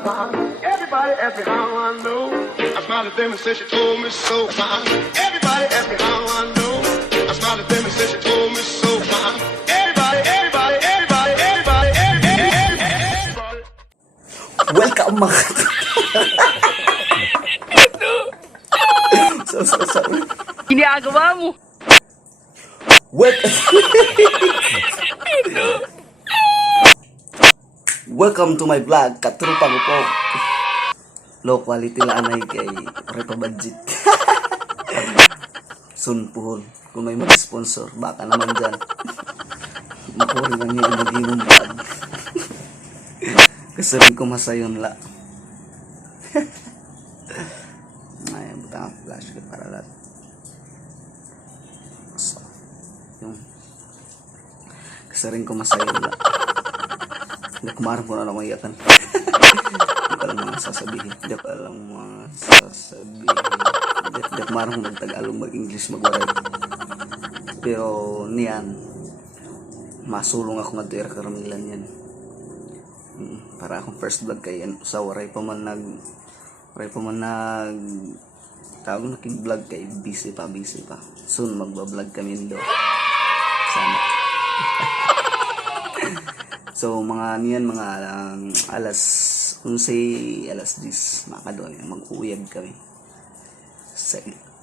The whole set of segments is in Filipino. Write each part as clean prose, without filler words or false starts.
Everybody ask me how I know. I smiled at them and said she told me so. Everybody ask me how I know. I smiled at them and said she told me so. Everybody. Welcome mga sorry. Ginagawa mo. Welcome to my vlog. Katrupa ko po. Low quality lang ay kay Repa Budget. Soon po. Kung may mag-sponsor, baka naman dyan. Makuri lang yung naging vlog. Kasi rin ko masayon la. Ay, butang ang flash ko para lahat. So, yung kasi rin ko masayon la. Hindi kumarang ko na lang iyakan. Hindi ko alam mga sasabihin. Hindi ko alam mga sasabihin. Hindi kumarang kung mag-Tagalog, mag-English, mag-waray. Pero niyan, masulong ako nga doon karamilan yan. Para akong first vlog kay yan. Sa waray pa man tawag na king vlog kay busy pa. Soon magbablog kami doon. Sana. So mga niyan mga alas 11, alas 10 makadon mag-uyag kami.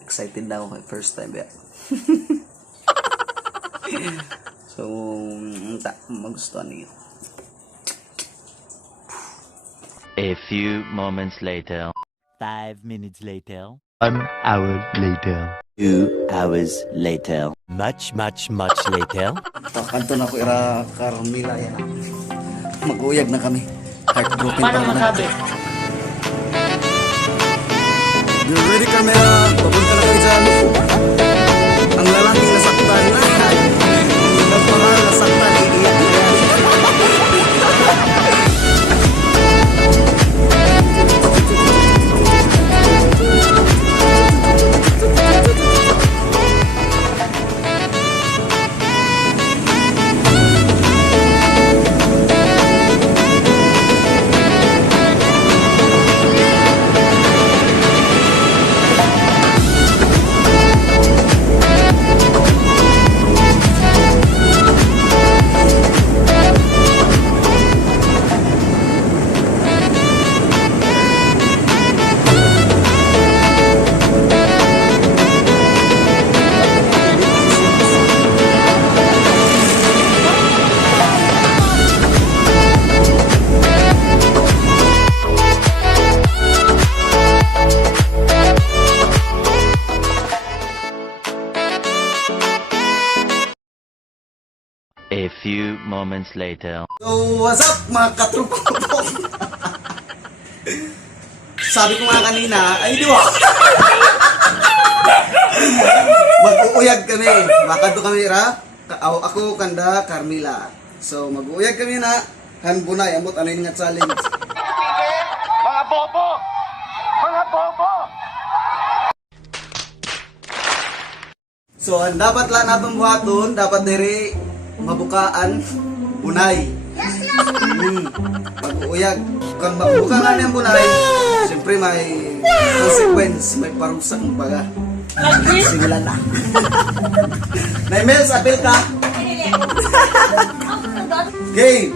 Excited na ako kay first time ya. So magustuhan niyo. A few moments later. 5 minutes later. 1 hour later. 2 hours later. Much later. Kanto na ko ira Carmila yan. Mag-uyag na kami. Heartbroken pa naman. You ready, camera? Papunta na kayo dyan. Ang lalaking nasaktan. Ang nagmahal nasaktan. Iiyak na yan. A few moments later. So, what's up mga katrupa ko? Sabi ko nga kanina, ay di ba? Mag-uuyag kami. Makado kami ra. Ako, Kanda, Carmila. So, mag-uuyag kami na. Hanbunay, amot ano yung nga challenge. Mga bobo! Mga bobo! So, ang dapat lang natong buhaton, dapat diri mabukaan, bunay. Pag-uuyag. Kung mabuka nga niyang bunay, siyempre may consequence, may parusa ng baga. Simulan na. Naimels, apel ka. Game.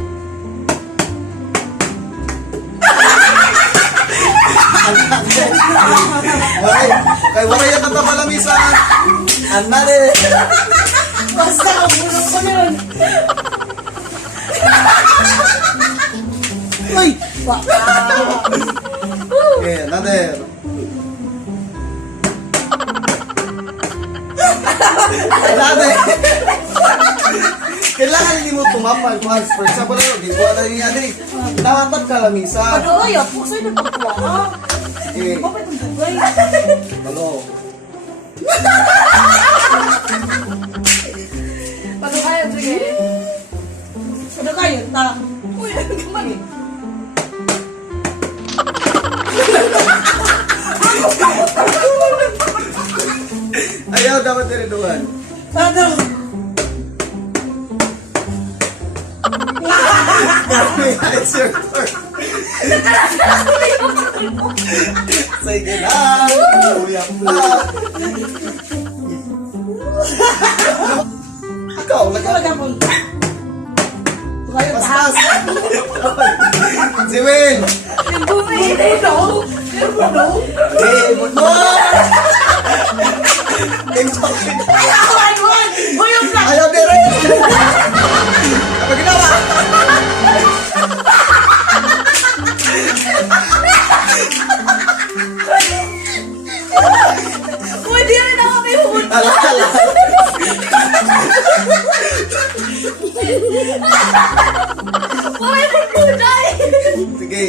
Kay wala yan ang tapalamisa. Anare. Basta ang bulong ko yun. Uy! Okay, another. Another. Kailangan hindi mo tumapal. For example, di ko alam yung adik. Nakatap ka lamisa. Ano ay, ako sa'yo nagpagkuha ka. Okay. Bakit ang dugay? Ano? Ano kaya, sige? Ano kaya, ta? Uy, ano ka man eh? Ayaw dapat tiriduhan. Ano? It's your turn. Sige na. Uyak na. Ikaw, Magapon. Kayo Paspas. Si Will. Bumili no. Eh, buto. Ayaw! Buyog na! Ayaw dire. Apa ginawa? Pwede rin ako may huli. Ala. Pwede mo kulay! Sige.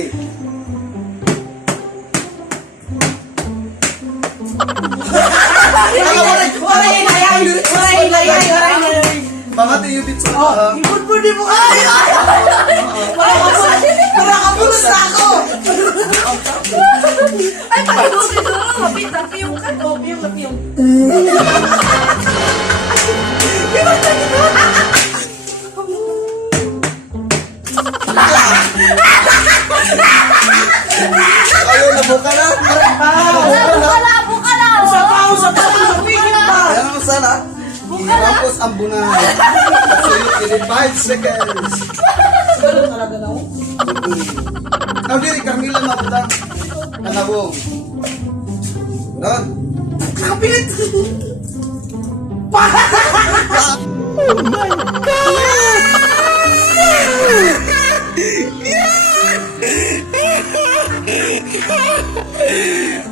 Pamati yung bitso. Pwede mo kayo! Para kapulos na ako! Ay, pakilusin ko. Mapiyong ka. O, piyong. Ayaw, nabuka na. Buka na! Sa pao! Pigil pa! Kaya naman sana. Tapos ang bunay. So, in 5 seconds. Ganun talaga na ako. Ang diri, Carmila mapunta. Nanabong. Doon. Kapilit!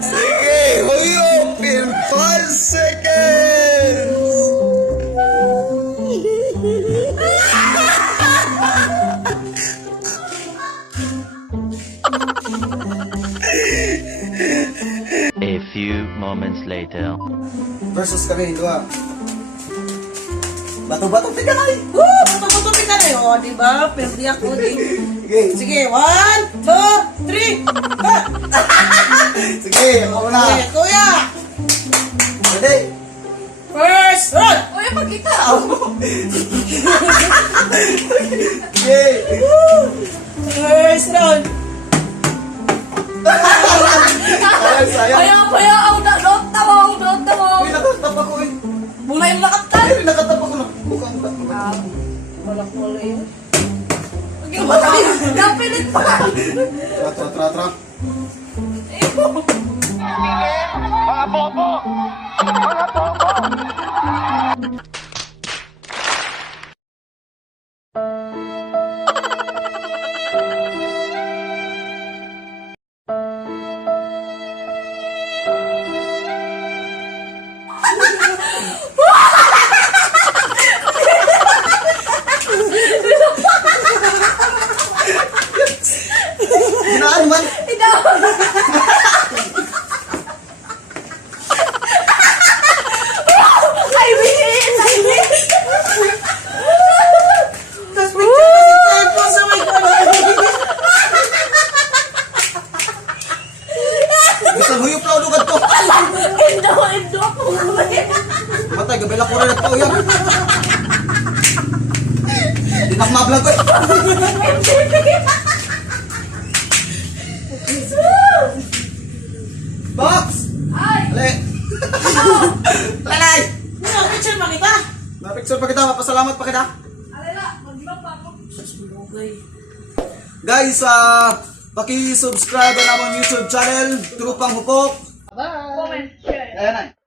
Sige, huyok in 5 seconds. A few moments later. Versus kami, dua. Bato-bato, tika na. Tututupi ka na yun, o, diba? Perdi ako, di. Sige, Sige, 1, 2, 3. sige, ako na. Okay, kuya! Ready? First run! Uy, pagkita! Sige. First run! Sayang. Kaya, ang doon tawang. Uy, nakatap ako eh. Mula yung nakatan. Ay, nakatap ako na. Bukang tap. Wala yun. Napilit pa! Tra. Ginaan man. I wish! Tapos picture kasi tayo po sa may Gusto mo yung proud ugat ko. Indo! Matay, gabela ko rin ito yan. Hindi na mablog ko eh. Box! Ay! Ali! Lalay! Ano, picture pa kita? Na-picture pa kita, mapasalamat pa kita. Alala, mag-vlog pa ako. Guys, paki-subscribe na naman YouTube channel, Trupang Hupok. Comment, share. Ayan na.